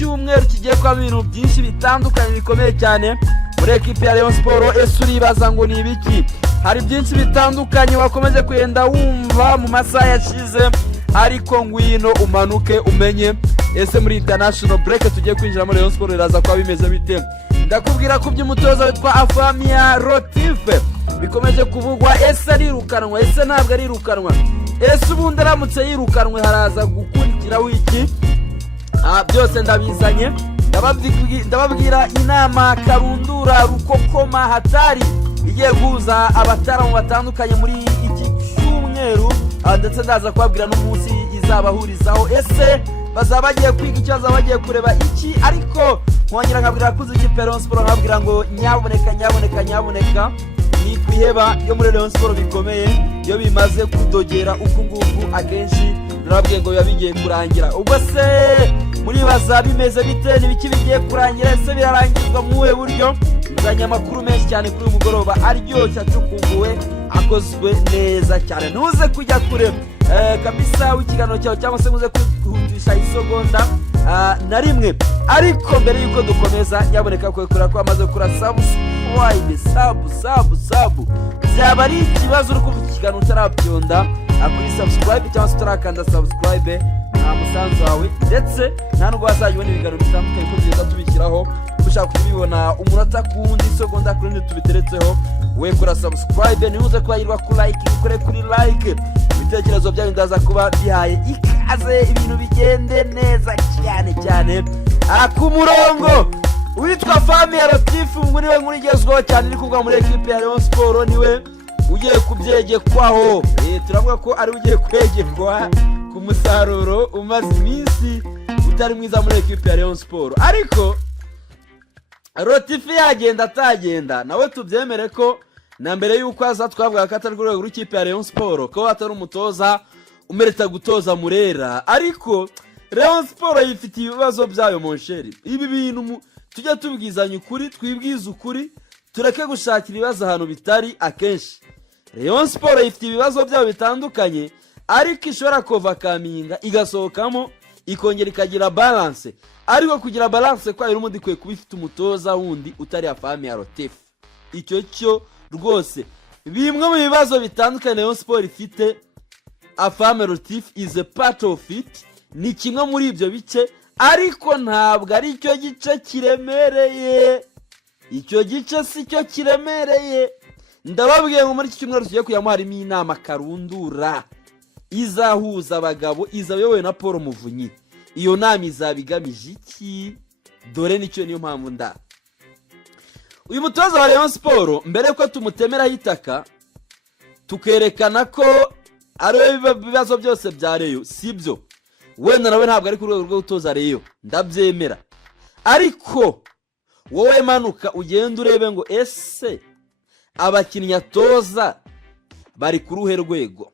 cyumweru kigiye kwa ibintu byinshi bitandukanye bikomeye cyane muri ekipe ya Rayon Sport. Ese uribaza ngo ni ibiki? Hari byinshi bitandukanye wakomeje kugenda wumva mu masaha yashize, ariko ngwino umanuke umenye ese muri international break tugiye kwinjira muri Rayon Sport iraza kwa bimeze bite. Ndakubwira ko by'umutoza witwa Afamia Rotife bikomeje kuvugwa, ese arirukanwa ese ntabwo arirukanwa, ese ubundi aramutse yirukanwe haraza gukurikiraho iki? Byose ndabizanye, ndababwira inama karundura rukokoma hatari igiye guhuza abataramu batandukanye muri iki cyumweru, ndetse ndaza kubabwira n'umunsi izabahurizaho. Ese bazaba bagiye kwiga icyo, bazaba bagiye kureba iki? Ariko nkongera nkabwira kuzi ikipe Rayon Sport, nkabwira ngo nyaboneka ni kwiheba yo muri Rayon Sport bikomeye iyo bimaze kudogera uku nguku akenshi narabwiye ngo biba bigiye kurangira. Ubwo se muribaza bimeze bite? Nibiki bigiye kurangira? Ese birarangizwa mu buhe buryo? Nzanye amakuru menshi cyane kuri uyu mugoroba aryoshye acukumbuwe akozwe neza cyane. Ntuze kujya kure kabisa w'ikiganiro cyawe, cyangwa se muze kwihundisha isogonda na rimwe. Ariko mbere yuko dukomeza, nyaboneka kwekura ko amaze gukora subscribe byaba ari ikibazo uri kumva ikiganiro utarabyonda kuri subscribe, cyangwa se utarakanda subscribe nta musanzu wawe, ndetse nta nubwo wazajya ubona ibiganiro bitandukanye ko tugenda tubishyiraho. Ushaka kubibona umunota ku wundi, isegonda ku rundi tubiteretseho, we kora subscribe. Ntimuze kwayirwa ku like, ukore kuri like. Ibitekerezo byawe ndaza kuba bihaye ikaze, ibintu bigende neza cyane ku murongo. Witwa Afamia Rotife ngo niwe nkuru igezweho cyane iri kuvuga muri ekipe ya Rayon Sport, niwe ugiye kubyegekwaho. Turavuga ko ari ugiye kwegekwa ku musaruro umaze iminsi utari mwiza muri ekipe ya Rayon Sport. Ariko Rotife yagenda atagenda nawe tubyemere ko na mbere yuko aza twavuga ko atari rwego rw'ikipe ya Rayon Sport, ko atari umutoza umerita gutoza Murera. Ariko Rayon Sport yifitiye ibibazo byayo monsheri. Ibi bintu tujya tubwizanya ukuri, twibwiza ukuri, tureke gushakira ibibazo ahantu bitari. Akenshi Rayon Sport yifitiye ibibazo byayo bitandukanye, ariko ishobora kova kaminga igasohokamo ikongera ikagira balance. Ariko kugira balance kwa irumundi kwe kubifite umutoza wundi utari Afamia Rotife. Icyo cyo rwose bimwe mu bibazo bitandukanye Rayon Sport ifite, Afamia Rotife is a part of it. Ni kimwe muri ibyo bice, ariko ntabwo ari cyo gice kiremereye. Icyo gice si cyo kiremereye. Ndababwiye ngo muri iki cyumweru tugiye kujyamo harimo inama karundura izahuza abagabo, izayobowe na Paul Muvunyi. Iyo nama izabigamije iki? Dore nicyo niyo mpamvu uyu mutoza wa Rayon Sport mbere yuko tumutemera hitaka tukerekana ko ari ibibazo byose bya Rayon, sibyo. Wenda nawe ntabwo ari ku rwego rwo gutoza Rayon, ndabyemera. Ariko wowe manuka ugenda urebe ngo ese abakinnyi atoza bari ku ruhe rwego.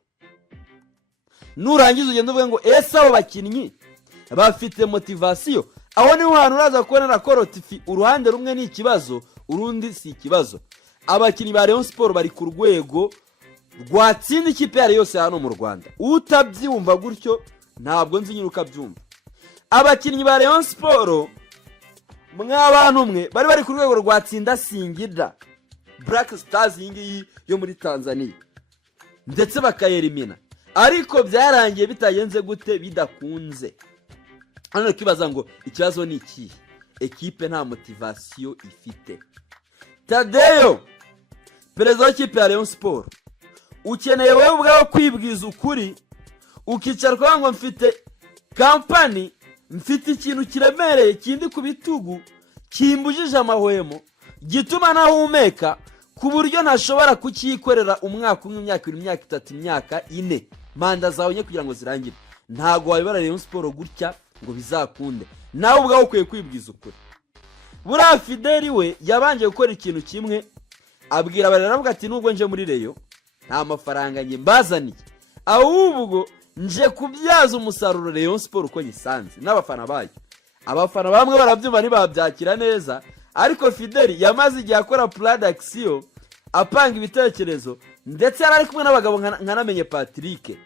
Nurangiza ugenda uvuge ngo ese abo bakinnyi bafite motivation. Aho niho hantu uraza kubonera ko Rotife uruhande rumwe ni ikibazo, urundi si ikibazo. Abakinnyi ba Rayon Sport bari ku rwego rwatsinda ikipe yari yose hano mu Rwanda. Utabyumva gutyo ntabwo nzi nyine ukabyumva. Abakinnyi ba Rayon Sport mw'abantu mwe bari ku rwego rwatsinda Singida Black Stars yingiyi yo muri Tanzania, ndetse bakayerimina. Ariko byarangiye bitagenze gute? Bidakunze. Hano kibaza ngo ikibazo ni iki? Ekipe nta motivation ifite. Tadeyo, perezida w'ikipe ya Rayon Sport, ukeneye wowe ubwawe kwibwiza ukuri, ukicara kwa ngo mfite kampani, mfite ikintu kiremereye kindi ku bitugu, kimbujije amahwemo, gituma nahumeka ku buryo ntashobora kukikorera umwaka umwe, imyaka 2, imyaka 3, imyaka 4. Manda zawe nye kugira ngo zirangire. Ntago wabibara Rayon Sport gutya ngo bizakunde. Nawe ubwawe ukwiye kwibwiza ukuri. Buriya Fideli we yabanje gukora ikintu kimwe, abwira abararavuga ati nubwo nje muri Rayon nta mafaranga nge mbazaniye, ahubwo nje kubyaza umusaruro Rayon Sport uko nyisanze n'abafana bayo. Abafana bamwe barabyumva ntibabyakira neza, ariko Fideli yamaze igihe akora production, apanga ibitekerezo, ndetse yari ari kumwe n'abagabo nkanamenye Patrick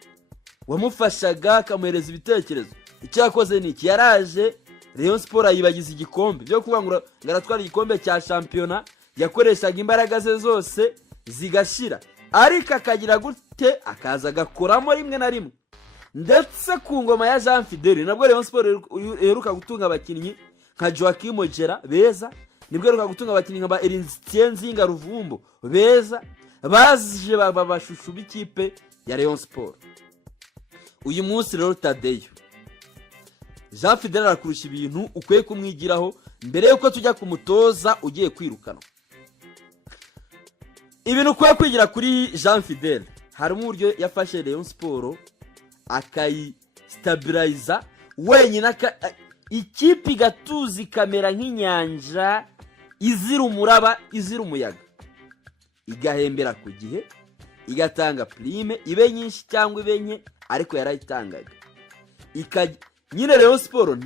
wamufashaga akamuhereza ibitekerezo. Icyo yakoze ni iki? Yaraje Rayon Sport ayibagiza igikombe byo kuvuga ngo ngaratwara igikombe cya shampiyona yakoreshaga imbaraga ze zose zigashira, ariko akagira gute akaza agakoramo rimwe na rimwe. Ndetse ku ngoma ya Jean Fidele nabwo Rayon Sport iheruka gutunga abakinnyi nka Joachim Ojera beza, nibwo iheruka gutunga abakinnyi nka Ernestien Nzinga Ruvumbo beza, baje babashushu b'ikipe ya Rayon Sport. Uyu munsi rero Tadeyo Jean Fidele arakurusha ibintu ukwiye kumwigiraho mbere yuko tujya kumutoza ugiye kwirukanwa. Ibintu ukwiye kwigira kuri Jean Fidele harimo uburyo yafashe Rayon Sport akayistabiliza wenyine, ikipe igatuza kamera nk'inyanja izira umuraba izira umuyaga, igahembera ku gihe, igatanga prime ibe nyinshi cyangwa ibe nke, ariko yarayitangaga. Nyine Rayon Sport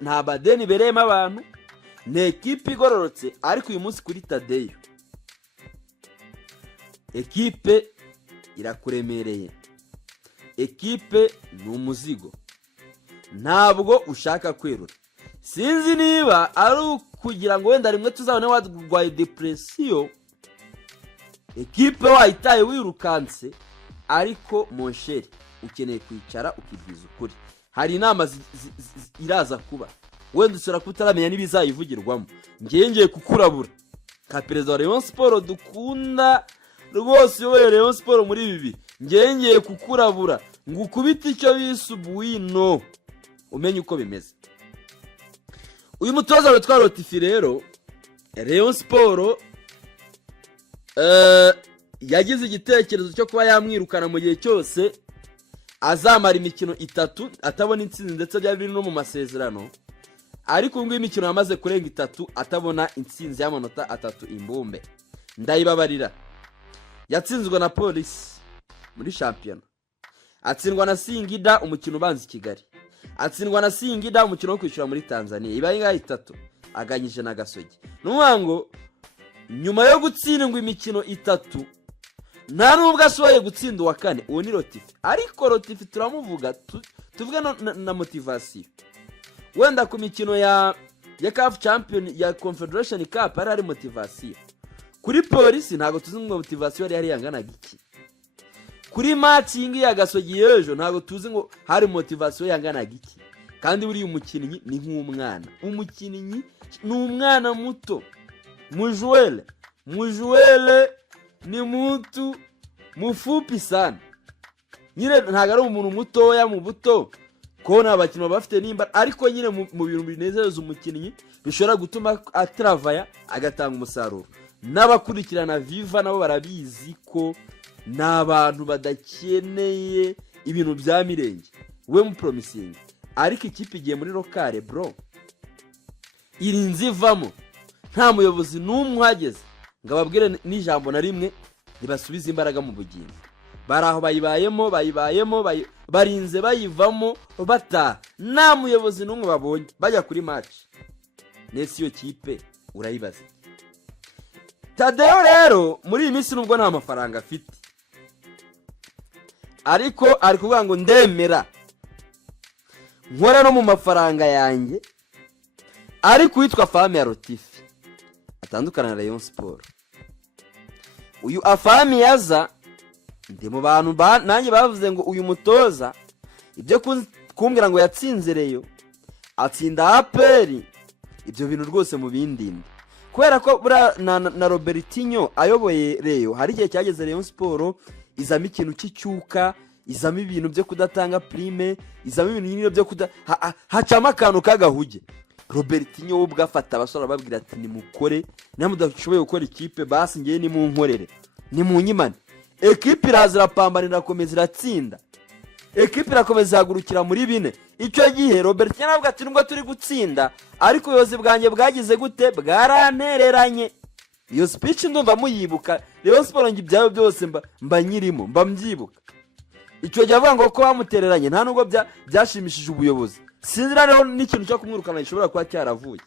nta badeni bereyemo abantu, ni ekipe igororotse. Ariko uyu munsi kuri Tadeyo ekipe irakuremereye, ekipe ni umuzigo, ntabwo ushaka kwerura. Sinzi niba ari ukugira ngo wenda rimwe tuzabone warwaye depression, ekipe wayitaye wirukanse, ariko monsheri ukeneye kwicara ukibwiza ukuri. Hari inama iraza kuba wenda usura kutaramenya n'ibizayivugirwamo. Ngiye kukurabura ka perezida wa Rayon Sport dukunda rwose, yowe Rayon Sport muri bibi, ngiye kukurabura ngo ukubite icyo bisubuino umenye uko bimeze. Uyu mutoza witwa Rotifi rero Rayon Sport yagize igitekerezo cyo kuba yamwirukana mu gihe cyose azamara imikino 3 atabona intsinzi, ndetse bya biri no mu masezerano. Ariko ngo imikino yamaze kurenga 3 atabona intsinzi y'amanota 3 imbumbe. Ndayibabarira, yatsinzwe na Police muri shampiyona, atsindwa na Singida umukino ubanza i Kigali, atsindwa na Singida umukino wo kwishyura muri Tanzania, ibaye ngaho 3 aganyije na Gasogi. N'uwango nyuma yo gutsindwa imikino 3 nta nubwo ashoboye gutsinda uwa 4, uwo ni Rotifi. Ariko Rotifi turamuvuga tuvuga na motivation. Wenda ku mikino ya CAF Champion ya Confederation Cup ari motivation. Kuri Police ntago tuzi ngo motivation yari yangana giki. Kuri matching ya Gasogi yejo ntago tuzi ngo hari motivation yangana giki. Kandi buri umukinnyi ni nk'umwana, umukinnyi ni umwana muto, mujuele ni mtu mufupi sana. Nyine ntago ari umuntu mutoya mu buto kona abakinnyi bafite nimba, ariko nyine mu bintu binezeza umukinnyi bishobora gutuma atravaya agatanga umusaruro. N'abakurikirana Viva nabo barabizi ko n'abantu badakeneye ibintu bya mirenge, we mu promising. Ariko ikipe igiye muri locale bro, irinzi ivamo nta muyobozi n'umwe uhageze ngo ababwire n'ijambo na rimwe ntibasubize imbaraga mu bugingo. Baraho bayibayemo barinze bayivamo bata, nta muyobozi n'umwe babonye bajya kuri match. Nese iyo kipe urayibaza. Tadeyo rero muri iyi minsi nubwo nta mafaranga afite, ariko ari kuvuga ngo ndemera nkora no mu mafaranga yanjye, ariko witwa Afami ya Rotifi atandukana na Rayon Sport. Uyu Afami yaza ndi mu bantu nanjye bavuze ngo uyu mutoza ibyo kumbwira ngo yatsinze Rayon atsinda APR, ibyo bintu rwose mu bindinde. Kubera ko na Robertinho ayoboye Rayon hari igihe cyageze Rayon Sport izamo ikintu cy'icyuka, izamo ibintu byo kudatanga prime, izamo ibintu nyine byo hacama akantu kagahuge. Robertinho ubwo afata abasora babwira ati nimukore, namudashoboye gukora ikipe basi ngiye ni mu nkorere, ni mu nyimane. Ekipe irazira pambanira komeza iratsinda, ekipe irakomeza hagurukira muri 4. Icyo gihe Robertinho navuga ati nubwo turi gutsinda ariko ubuyobozi bwanjye bwagize gute, bwarantereranye. Iyo speech ndumva muyibuka, Rayon Sport ngi byayo byose mba nyirimo mba mbyibuka. Icyo gihe avuga ngo ko bamutereranye nta nubwo byashimishije ubuyobozi. Sinzira rero n'ikintu cyo kumwirukana gishobora kuba cyaravuye,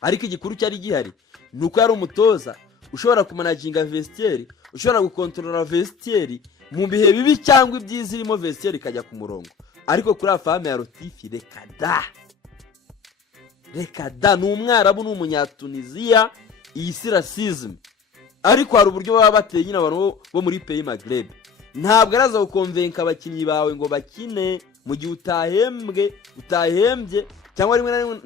ariko igikuru cyari gihari nuko yari umutoza ushobora kumanaginga vestiaire, ushobora gukontrola vestiaire mu bihe bibi cyangwa ibyiza irimo vestiaire ikajya ku murongo. Ariko kuri Afami ya Rotifi reka da reka da ni umwarabu n'umunyatuniziya, iyi si racism. Ariko hari uburyo baba bateye nyine abantu bo muri pays Maghreb. Ntabwo araza gukonvenka abakinnyi bawe ngo bakine mu gihe utahembye cyangwa rimwe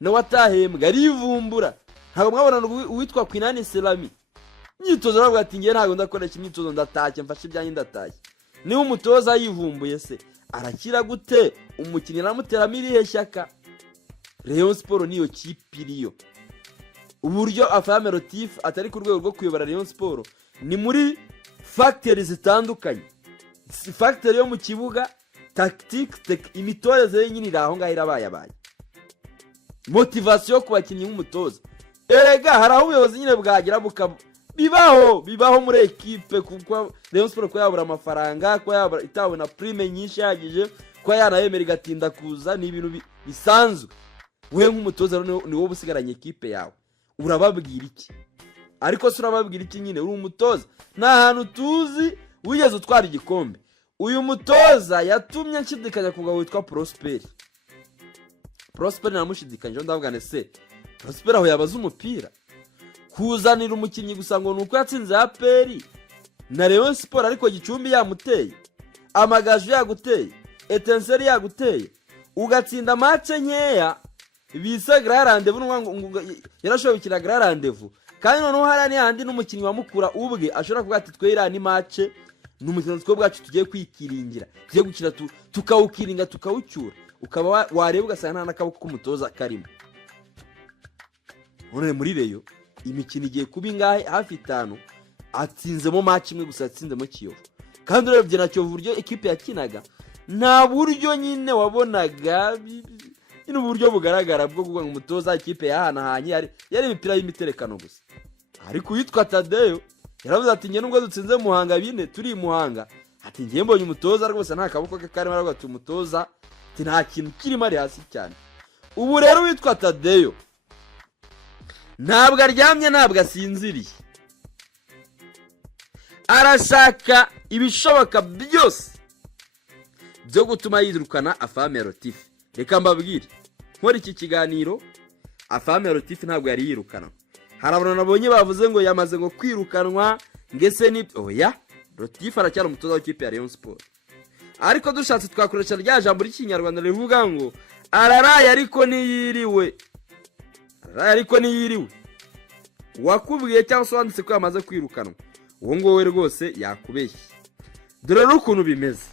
na watahembwe arivumbura. Ntabwo mwabona uwitwa Kwinani Selami imyitozo aravuga ati ngiye ntabwo ndakoresha imyitozo ndatashye mfashe ibyanjye ndatashye. Niba umutoza yivumbuye se arakira gute? Umukinnyi aramuteramo irihe shyaka? Rayon Sport niyo kipe iriyo. Uburyo Afame Latif atari ku rwego rwo kuyobora Rayon Sport ni muri factors zitandukanye. Factor yo mu kibuga, tactics, imitoreze yenyine iraho ngaho irabaye. Motivation ku bakinnyi nk'umutoza. Erega hari aho ubuyobozi nyine bwagira bibaho muri equipe kuko Rayon Sport ko yabura amafaranga, ko yabura itabona prime nyinshi yagije, ko yanayemera igatinda kuza, ni ibintu bisanzwe. Wewe nk'umutoza ni wowe usigaranye equipe yawe. Urababwira iki? Ariko se urababwira iki nyine? Uri umutoza nta hantu tuzi wigeze utwara igikombe. Uyu mutoza yatumye nshidikanya kugabo witwa Prosper namushidikanye ndavuga se Prosper aho yabaza umupira kuzanira umukinnyi gusa ngo nuko yatsinze APR na Rayon Sport, ariko Gicumbi yamuteye, Amagaju yaguteye, Etincelle yaguteye, ugatsinda match nkeya bise grand rendez-vous yarashoboye gukina grand rendez-vous. Kandi noneho harani handi n'umukinnyi wa Mukura ubwe ashobora kuvuga ati twera ni match n'umukino two bwacu tugiye kwikiringira, tugiye gukina tukawukiringa tukawucyura, ukaba wareba ugasanga nta nakaboko k'umutoza karimo. None muri Reyo imikino igiye kuba ingahe hafi 5 atsinzemo match imwe gusa atsinzemo Kiyovu. Kandi urebye na Kiyovu buryo equipe yakinaga nta buryo nyine wabonaga ino buryo bugaragara bwo kuvuga ngo umutoza ikipe yahanahanye yari imipira y'imiterekano gusa. Ariko yitwa Tadeyo yaravuze ati nge nubwo dutsinze Muhanga 4 turi Muhanga, ati ngiye mbonye umutoza rwose nta kaboko ke karimo, aravuga ati umutoza ati nta kintu kirimo ari hasi cyane. Ubu rero witwa Tadeyo ntabwo aryamye, ntabwo asinziriye, arashaka ibishoboka byose byo gutuma yirukana Afame Latif. Reka mbabwire nkora iki kiganiro, Afame Latif ntabwo yari yirukana. Hari abantu nabonye bavuze ngo yamaze ngo kwirukanwa ngese ni oya, Latif aracyari umutoza w'ikipe ya Rayon Sport. Ariko dushatse twakoresha rya jambo ry'ikinyarwanda rivuga ngo araraye ariko niyiriwe. Ariko niyiriwe. Wakubwiye cyangwa se wanditse ko yamaze kwirukanwa, uwo ngowe rwose yakubeshye. Dore n'ukuntu bimeze.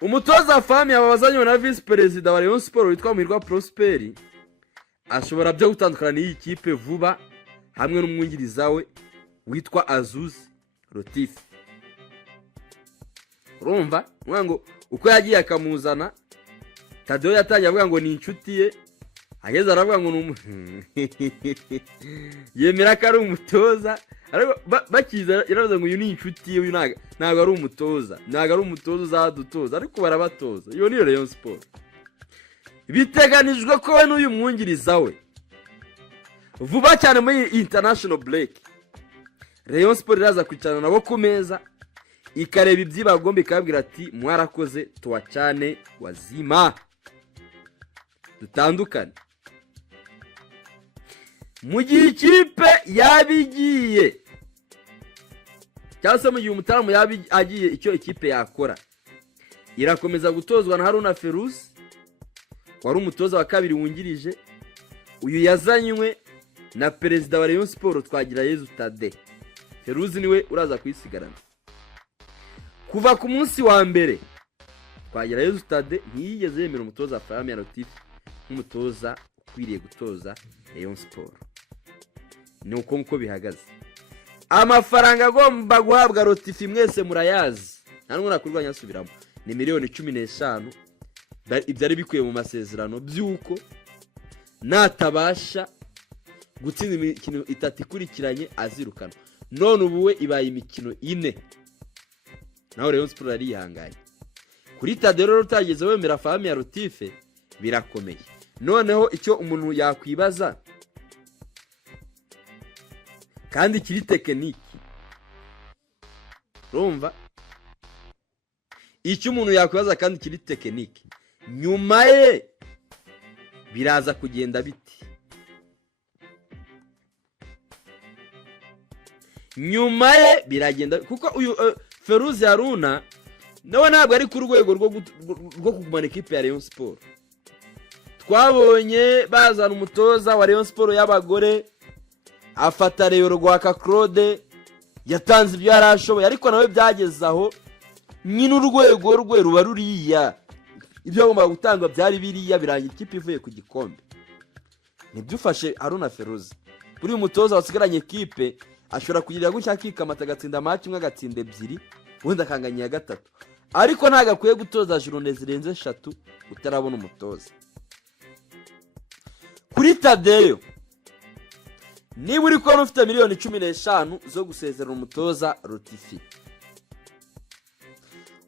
Umutoza Afame yababazanye na vice president wa Rayon Sport witwa Muhirwa Prosper ashobora byo gutandukana n'iyi kipe vuba, hamwe n'umwungiriza we witwa Azuz Latif. Urumva ngo uko yagiye akamuzana, Tadeyo yatangiye avuga ngo ni inshuti ye, ageze aravuga ngo yemera ko ari umutoza, ariko bakiza yaravuze ngo uyu ni inshuti ye, uyu ntago ari umutoza, ntago ari umutoza uzadutoza, ariko barabatoza. Iyo ni Rayon Sport. Biteganijwe ko we n'uyu mwungiriza we vuba cyane muri international break Rayon Sport iraza kwicarana nabo ku meza ikareba ibyibagomba, ikabwira ati mwarakoze tuwacane wazima dutandukane. Mu gihe ikipe yabigiye cyangwa se mu gihe umutaramu yabigiye, icyo ikipe yakora irakomeza gutozwa na Haruna Feruz wari umutoza wa kabiri wungirije. Uyu yazanywe na perezida wa Rayon Sport Twagirayezu Tade. Feruz niwe uraza kwisigarana. Kuva ku munsi wa mbere Twagirayezu Tade ntiyigeze yemera umutoza Afame Latif nk'umutoza ukwiriye gutoza Rayon Sport. Ni uko nko bihagaze. Amafaranga agomba guhabwa Latif mwese murayazi, nta n'umwe nakurwanya asubiramo, ni miliyoni 15 ibyari bikuye mu masezerano byuko natabasha gutsinda imikino 3 ikurikiranye azirukana. None ubu we ibaye imikino 4 naho Rayon Sport ari yihanganye. Kuri Tadeyo rero utageze wemera Afame Latif birakomeye. Noneho icyo umuntu yakwibaza kandi kiri tekiniki, urumva icyo umuntu yakwibaza kandi kiri tekiniki, nyuma ye biraza kugenda biti. Nyuma ye biragenda kuko uyu Feruzi Haruna nawe ntabwo ari ku rwego rwo kugumana ikipe ya Rayon Sport. Twabonye bazana umutoza wa Rayon Sport y'abagore afata Rayon Rwaka Claude yatanze ibyo yarashoboye, ariko nawe byageze aho nyine urwego rwe ruba ruriya, ibyo agomba gutanga byari biriya, birangira ikipe ivuye ku gikombe. Ntibyufashe Haruna Feruzi. Kuri uyu mutoza wasigaranye ikipe ashobora kugira gutya akikamata agatsinda match imwe agatsinda ebyiri wenda akanganya ya gatatu, ariko ntago akwiye gutoza journée zirenze 3 utarabona umutoza. Kuri Tadeyo niba uri ko ufite miliyoni 15 zo gusezera umutoza Rotifi,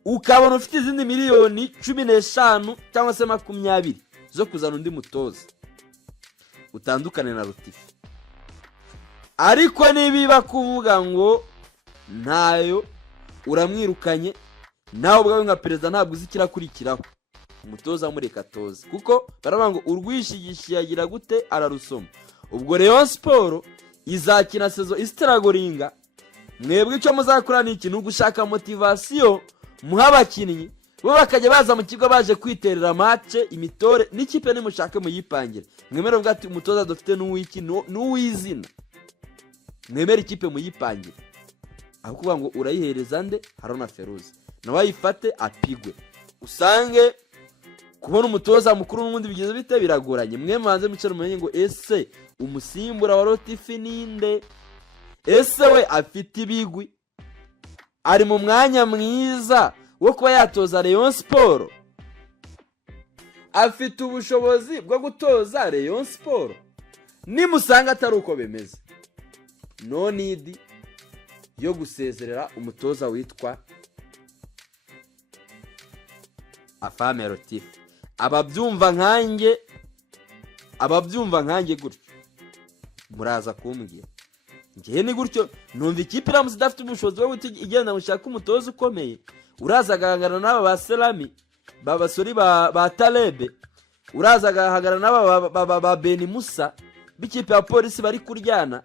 ukabona ufite izindi miliyoni 15 cyangwa se 20 zo kuzana undi mutoza, utandukane na Rotifi. Ariko nibiba kuvuga ngo ntayo uramwirukanye, nawe ubwawe nka perezida ntabwo uzikirakurikiraho, umutoza mureka toza, kuko baravuga ngo urwishigishiye agira gute ararusoma. Ubwo Rayon Sport izakina sezo istragoringa, mwebwe icyo muzakora ni iki? Nugushaka motivation muha abakinnyi bo bakajya baza mu kigo baje kwiterera match imitore n'ikipe nimushake muyipangire. Mwemere bwa ati umutoza dufite n'uwiki n'uwizina, mwemere ikipe muyipangire, aho kuvuga ngo urayihereza nde Haruna Feruzi nawe ayifate apigwe. Usange kubona umutoza mukuru n'undi bigeze bite biragoranye. Mwe manze mucero mumenye ngo ese umusimbura wa Rotifi ninde, ese we afite ibigwi, ari mu mwanya mwiza wo kuba yatoza Rayon Sport, afite ubushobozi bwo gutoza Rayon Sport. Nimusanga atari uko bemeze, no need yo gusezerera umutoza witwa Afame Rotifi. Ababyumva nkanjye gutyo muraza kumbwira. Ngiye ni gutyo numva ikipe iramutse idafite ubushobozi bwo igenda gushaka umutoza ukomeye, uraza agahangana n'aba ba Selami, babasori ba Talebe, uraza agahangana n'aba ba Beni Musa b'ikipe ya polisi bari kuryana.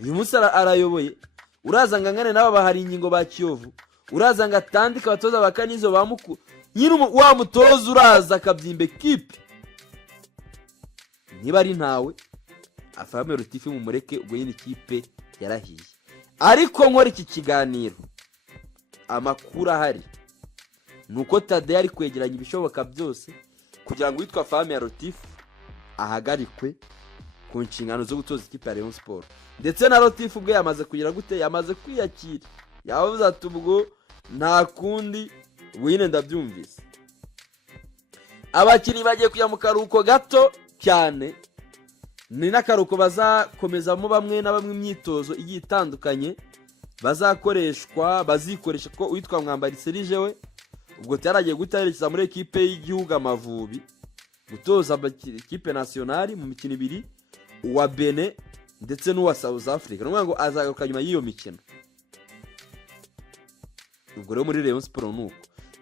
Uyu Musa arayoboye. Uraza ngangane n'aba bahari ingingo ba Kiyovu, uraza ngatandika abatoza bakanizo bamuku nyine wa mutoza uraza akabyimbe kipe. Niba ari ntawe Afame Rotifi mu mureke, ubwo yini kipe yarahiye. Ariko nkora iki kiganiro amakuru ahari nuko Tade ari kwegeranya ibishoboka byose kugira ngo witwa Afame Rotifi ahagarikwe ku nshingano zo gutoza ikipe ya Rayon Sport. Ndetse na Rotifi ubwe yamaze kugira gute, yamaze kwiyakira, yavuze ati ubwo nta kundi wine ndabyumvise. Abakinnyi bagiye kujya mu karuhuko gato cyane, ni n'akaruhuko bazakomezamo bamwe na bamwe imyitozo igiye itandukanye bazikoresha ko witwa Mwambari Serije we ubwo cyaragiye gutaherekeza muri ekipe y'igihugu Amavubi gutoza ikipe nationale mu mikino 2, uwa Benin ndetse n'uwa South Africa. N'umwe ngo azagaruka nyuma y'iyo mikino. Ubwo rero muri Rayon Sport nuko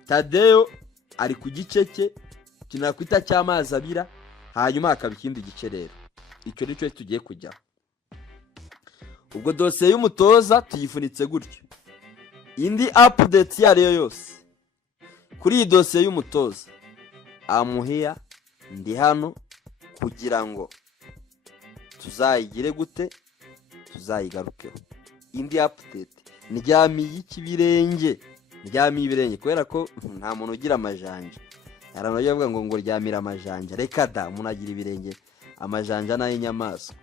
Tadeyo ari ku gice cye kinakwita cy'amazi abira, hanyuma akaba ikindi gice. Rero icyo nicyo tugiye kujya. Ubwo dosiye y'umutoza tuyifunitse gutyo. Indi update yariyo yose kuri iyi dosiye y'umutoza amuhiya ndi hano kugira ngo tuzayigire gute, tuzayigarukeho. Indi update ndyamiye ikibirenge, kubera ko nta muntu ugira amajanja. Yarano yavuga ngo ryamira amajanja, reka da umuntu agira ibirenge, amajanja n'ay'inyamaswa.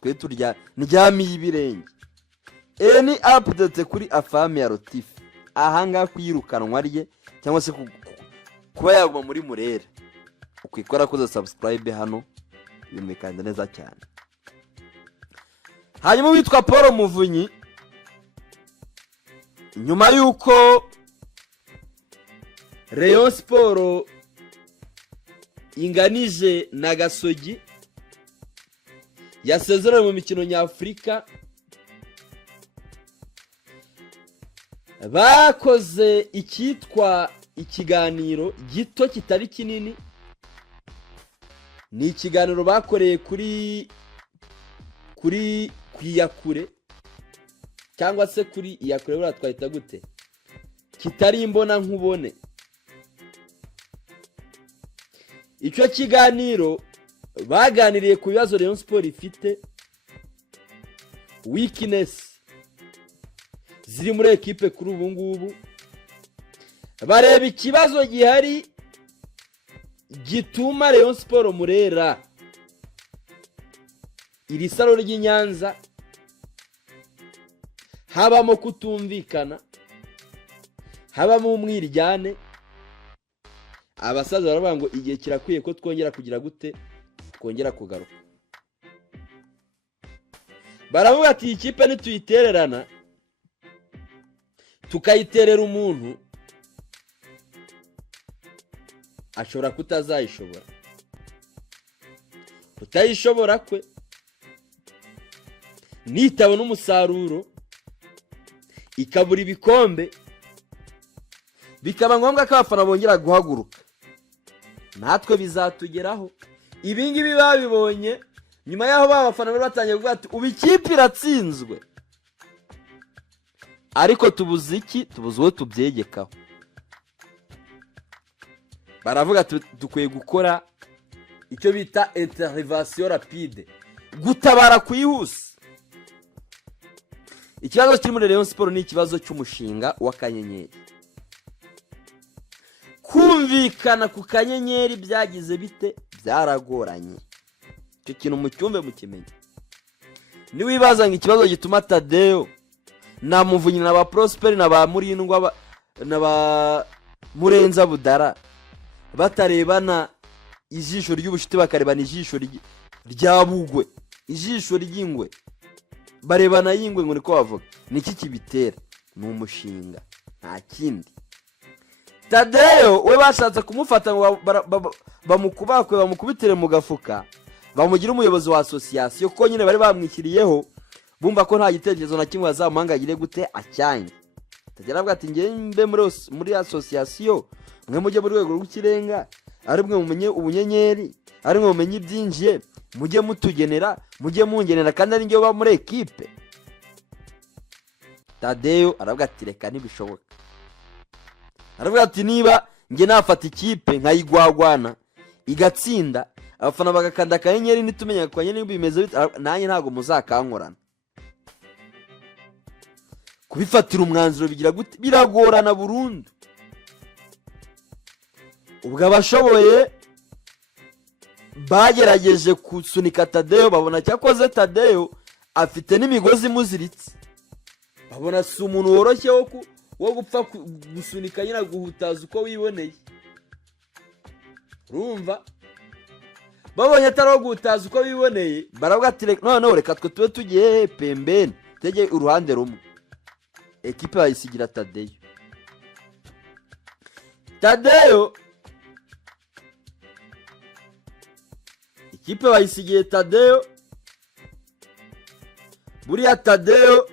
Twe turya ndyamiye ibirenge. Any update kuri Afame Rotifi ahanga kwirukanwa rye cyangwa se kuba yaguma muri Murera, ukwikora kuza subscribe hano bimekanda neza cyane. Hanyuma witwa Paul Muvunyi, nyuma yuko Rayon Sport inganije na Gasogi yasezeranye mu mikino nyafrika, bakoze ikitwa ikiganiro gito kitari kinini ni ikiganiro bakoreye kuri Iyakure cyangwa se kuri Iyakure buriya twahita gute, kitari imbona nkubone. Icyo kiganiro baganiriye ku bibazo Rayon Sport ifite, weakness ziri muri ekipe kuri ubu ngubu, bareba ikibazo gihari gituma Rayon Sport Murera iri saro ry'Inyanza habamo kutumvikana, habamo umwiryane. Abasaza baravuga ngo igihe kirakwiye ko twongera kugira gute, twongera kugaruka. Baravuga ati ikipe nituyitererana tukayiterera umuntu ashobora kutazayishobora, utayishobora kwe nitabona umusaruro ikabura ibikombe, bikaba ngombwa ko abafana bongera guhaguruka, natwe bizatugeraho. Ibi ngibi babibonye nyuma yaho babafana bari batangiye kuvuga ati ubu ikipe iratsinzwe, ariko tubuze iki, tubuze uwo tubyegekaho. Baravuga ati dukwiye gukora icyo bita intervention rapide, gutabara kwihuse. Ikibazo kiri muri Rayon Sport ni ikibazo cy'umushinga w'akanyenyeri. Kumvikana ku kanyenyeri byagize bite, byaragoranye. Icyo kintu mu cyumbe mukimenye. Ni wibaza ngo ikibazo gituma Tadeo na Muvunyi na ba Prosper na ba Murindwa na ba Murenza Budara batarebana ijisho ry'ubushiti, bakarebana ijisho rya Bugwe, ijisho ry'ingwe, barebana y'ingwe ngo niko bavuga. Niki kibitera? Ni umushinga, nta kindi. Tadeo we bashatse kumufata ngo bamukubakwe, bamukubitire mu gafuka, bamugira umuyobozi wa association, kuko nyine bari bamwishyiriyeho bumva ko nta gitekerezo na kimwe azamangagire gute acyange. Tagera avuga ati ngiye mbe muri association, mwe mujye mu rwego rw'ikirenga, ari mwe mumenye ubunyenyeri, ari mwe mumenye ibyinjiye, mujye mutugenera, mujye mungenera, kandi ari ngiye ba muri equipe. Tadeo aravuga ati reka nibishoboka. Aravuga ati niba nge nafata ikipe nkayigwagwana igatsinda, abafana bagakanda akanyenyeri nitumenya ko nyine bimeze nanjye ntago muzakankorana. Kubifatira umwanzuro bigira gute, biragorana burundu. Ubwo abashoboye bagerageje kusunika Tadeo, babona cyakoze Tadeo afite n'imigozi muziritse, babona si umuntu woroshye wo gupfa gusunika nyina guhutaza uko wiboneye. Urumva babonye atari guhutaza uko wiboneye, baravuga ati none reka twe tube tugiye pembeni, tege uruhande rumwe. Ekipe bayisigira Tadeo ikipe bayisigiye Tadeo. Buriya Tadeo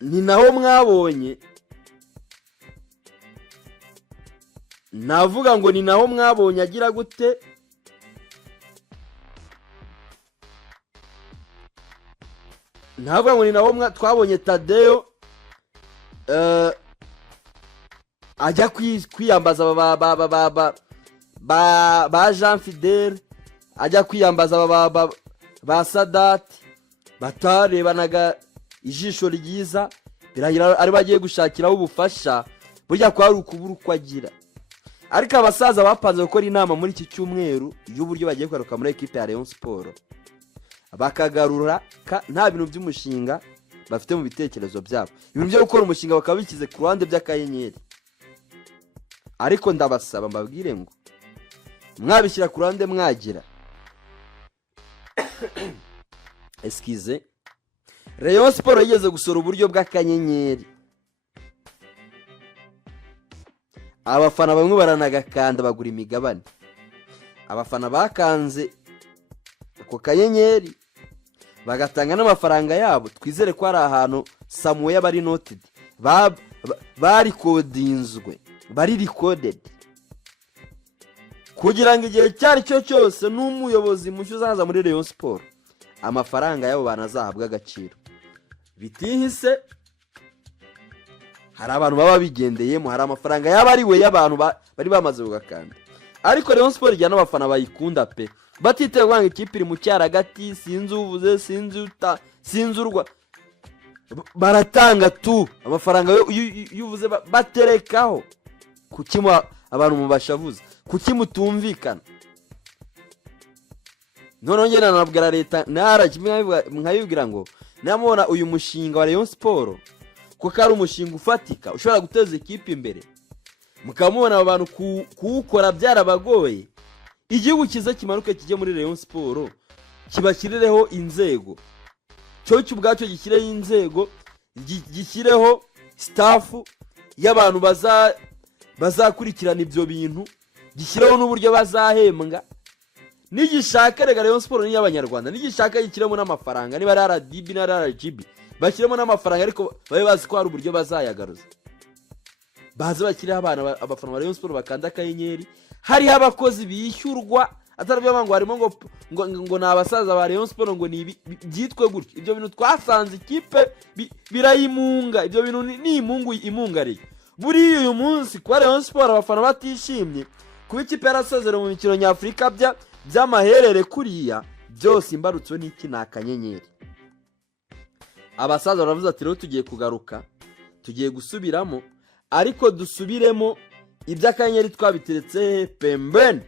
ni naho mwabonye, navuga ngo ni naho mwabonye agira gute, navuga ngo ni naho twabonye Tadeo ajya kwiyambaza ba Jean Fidel, ajya kwiyambaza ba Sadat, batarebanaga ijisho ryiza, biragira ari bagiye gushakiraho ubufasha, burya ko ari ukubura uko agira. Ariko abasaza bapanze gukora inama muri iki cyumweru y'uburyo bagiye kwaruka muri equipe ya Rayon Sport, bakagarura nta bintu by'umushinga bafite mu bitekerezo byabo. Ibintu byo gukora umushinga bakaba bikize ku ruhande by'akanyenyeri. Ariko ndabasaba mbabwire ngo mwabishyira ku ruhande mwagira eskize Rayon Sport yigeze gusora uburyo bw'akanyenyeri, abafana bamwe baranagakanda bagura imigabane. Abafana bakanze ako kanyenyeri bagatanga n'amafaranga yabo, twizere ko ari ahantu Samuel bari noted, bari recorded, kugira ngo igihe cyari cyo cyose n'umuyobozi mushya uzaza muri Rayon Sport amafaranga yabo banazahabwa agaciro bitihise. Hari abantu baba bigendeyemo, hari amafaranga yaba ari we y'abantu bari bamaze kugakanda, ariko Rayon Sport ijya n'abafana bayikunda pe, batitewe kwanga ikipe iri mu cyaragati, sinzi uvuze sinzi urwa, baratanga tu amafaranga yuvuze baterekaho. Kukimwa abantu mubashavuza, kukimutumvikana. None ngena nabwira leta nara nkayibwira ngo namubona uyu mushinga wa Rayon Sport kuko ari umushinga ufatika ushobora guteza ikipe imbere, mukamubona abantu kuwukora byarabagoye, igihugu kiza kimanuke kijye muri Rayon Sport kibashirireho inzego, cyo cyubwacyo gishyireho inzego, gishyireho staff y'abantu bazakurikirana ibyo bintu, gishyireho n'uburyo bazahembwa. Nigishaka rega Rayon Sport ni y'abanyarwanda, nigishaka gikiremo n'amafaranga, niba ari RDB na RGB bashyiremo n'amafaranga, ariko babe bazi ko hari uburyo bazayagaruza, baze bakiriho abana abafana ba Rayon Sport bakanda akanyenyeri, hari abakozi bishyurwa atarabyo ngo harimo ngo nabasaza ba Rayon Sport ngo ni byitwe gutyo. Ibyo bintu twasanze ikipe birayimunga, ibyo bintu ni imungariye. Buri uyu munsi kwa Rayon Sport abafana batishimye kuba ikipe yarasezera mu mikino nyafrika by'amaherere kuriya, byose imbarutso n'iki nakanyenyeri. Abasaza baravuze ati rero tugiye kugaruka, tugiye gusubiramo, ariko dusubiremo iby'akanyenyeri twabiteretse pembeni,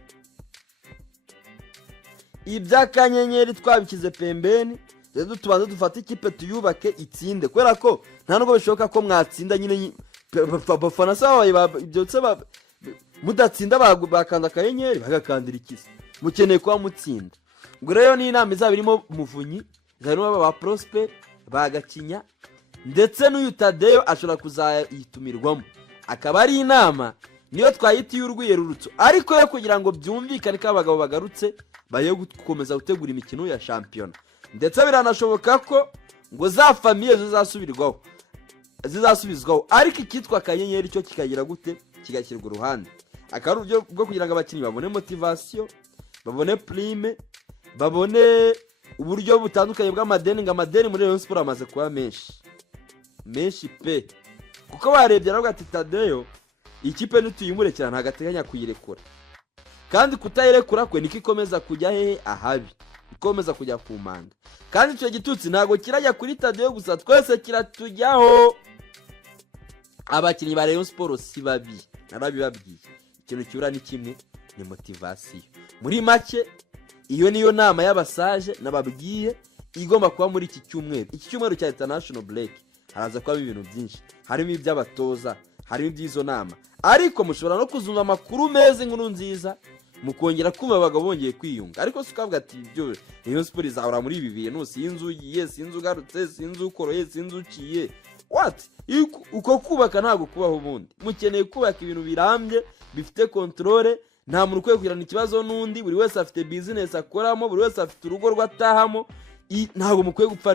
iby'akanyenyeri twabikize pembeni. Rero tubanze dufate ikipe tuyubake itsinde, kubera ko nta nubwo bishoboka ko mwatsinda nyine bafana sawa byotse mudatsinda bakanda akanyenyeri bagakandira ikisi, mukeneye kuba mutsinda. Ngo rero ni inama izaba irimo Muvunyi, izarimo ba Prosper bagakinya, ndetse n'uyu Tadeyo ashobora kuzayitumirwamo, akaba ari inama niyo twayitiye urwiyerurutso, ariko yo kugira ngo byumvikane ko abagabo bagarutse bayo gukomeza gutegura imikino ya shampiyona. Ndetse biranashoboka ko ngo za famiye zizasubizwaho, ariko ikitwa akanyenyeri cyo kikagira gute, kigashyirwa uruhande. Akaba uburyo bwo kugira ngo abakinnyi babone motivation, babone prime, babone uburyo butandukanye bw'amadeni. Ngo amadeni muri Rayon Sport amaze kuba menshi pe, kuko barebye nabwo ati Tadeyo ikipe nituyimurekera ntagateganya kuyirekura, kandi kutayirekura kwe niko ikomeza kujya hehe ahabi, ikomeza kujya ku manga. Kandi icyo gitutsi ntago kirajya kuri Tadeyo gusa, twese kiratujyaho. Abakinnyi ba Rayon Sport si babi, narabibabwiye, ikintu cyura ni kimwe, ni motivation. Muri make iyo niyo nama y'abasaje nababwiye igomba kuba muri iki cyumweru cya international break. Haraza kuba ibintu byinshi, harimo iby'abatoza, harimo iby'izo nama, ariko mushobora no kuzunga amakuru meza, inkuru nziza, mukongera kumva abagabo bongeye kwiyunga. Ariko sukavuga ati ibyo Rayon Sport izahora muri ibi bintu, sinzi ugiye, sinzi ugarutse, sinzi ukoroye, sinzi uciye, what? Uko kubaka ntabwo kubaho ubundi. Mukeneye kubaka ibintu birambye bifite controle, nta muntu ukwiye kugirana ikibazo n'undi, buri wese afite business akoramo, buri wese afite urugo rwatahamo, ntabwo mukwiye gupfa